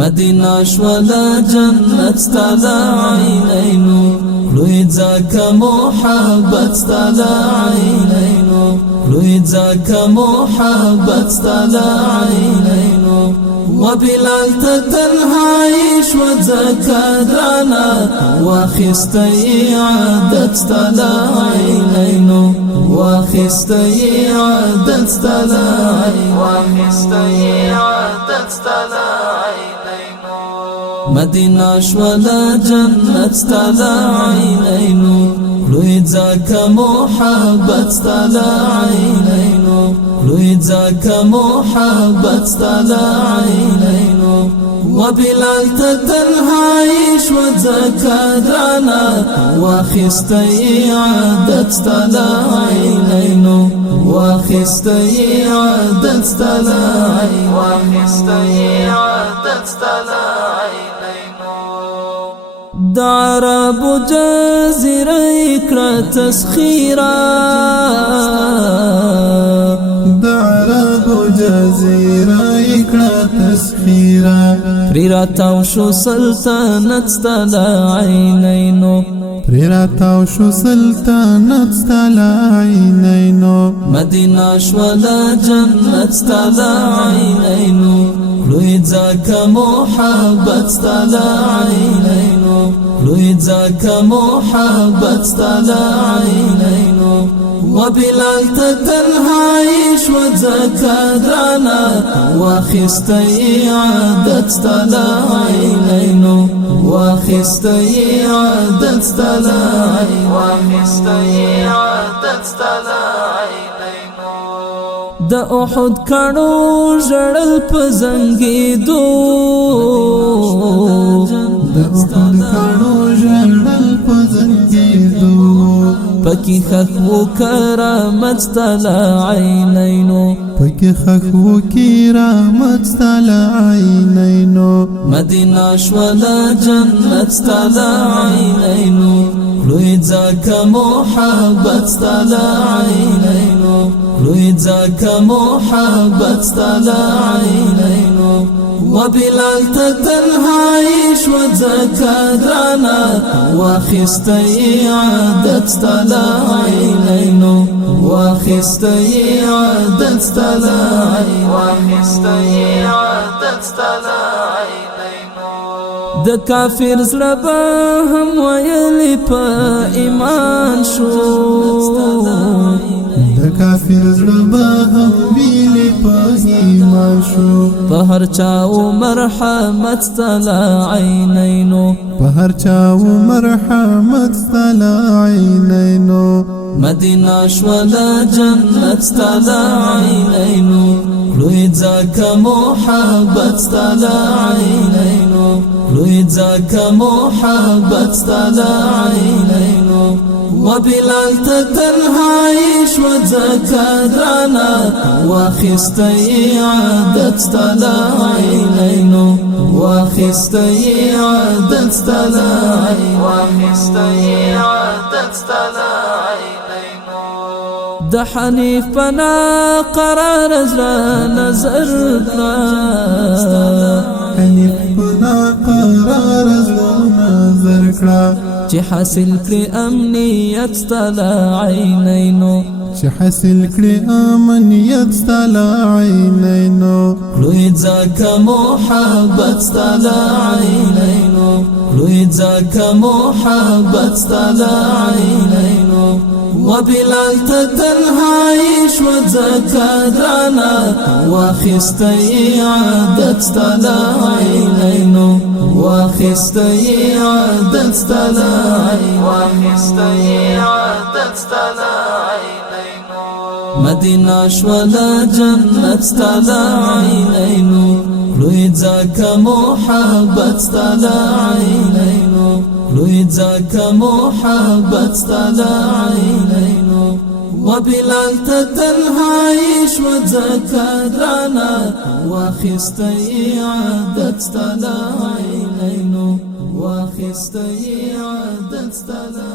مدینہ شولا جنت ستالا عینینو لوی ځکه محبت ستالا عینینو لوی ځکه محبت ستالا عینینو وبلال ته تنهایی شو ځکه درانه واخیستی عادت ستالا عینینو واخیستی عادت ستالا مدینہ شولا جنت ستالا عینینو لوی ځکه محبت ستالا عینینو لوی ځکه محبت ستالا عینینو وبلال ته تنهایی شو ځکه درانه واخیستی عادت ستالا عینینو واخیستی عادت ستالا د عربو جزیره اکړه تسخیره د عربو جزیره اکړه تسخیره پری راتاو شو سلطنت ستالا عینینو پری راتاو شو سلطنت ستالا عینینو مدینہ شولا جنت ستالا عینینو لوی ځکه محبت ستالا عینینو لوی ځکه محبت ستالا عینینو وبلال ته تنهایی شو ځکه درانه واخیستی عادت ستالا عینینو واخیستی عادت ستالا د احد کانو ژړل په زنګېدو د احد کانو ژړل په زنګېدو پکې ښخ و کرامت ستالا عینینو پکې ښخ و کرامت ستالا عینینو مدینہ شولا جنت ستالا عینینو لوی ځکه محبت ستالا عینینو لوی ځکه محبت ستالا عینینو وبلال ته تنهایی شو ځکه درانه واخیستی عادت ستالا عینینو واخیستی عادت ستالا د کافر زړه به هم ویلی په ایمان شو د کافر زړه به هم ویلی په ایمان شو په هر چا مرحمت ستالا عینینو په هر چا مرحمت ستالا عینینو مدینہ شولا جنت ستالا عینینو لوی ځکه محبت ستالا عینینو لوی ځکه محبت ستالا عینینو وبلال ته تنهایی شو ځکه درانه واخیستی عادت ستالا عینینو واخیستی عادت ستالا د حنیف پنا قرار زړه نظر کړه حنیف پنا قرار زړه نظر کړه چې حاصل کړي امنیت ستالا عینینو چې حاصل کړي امنیت ستالا عینینو لوی ځکه محبت ستالا عینینو لوی ځکه محبت ستالا عینینو وبلال ته تنهایی شو ځکه درانه واخیستی عادت ستالا عینینو واخیستی عادت ستالا مدینہ شولا جنت ستالا عینینو لوی ځکه محبت ستالا عینینو لوی ځکه محبت ستالا عینینو وبلال ته تنهایی شو ځکه درانه واخیستی عادت ستالا عینینو واخیستی عادت ستالا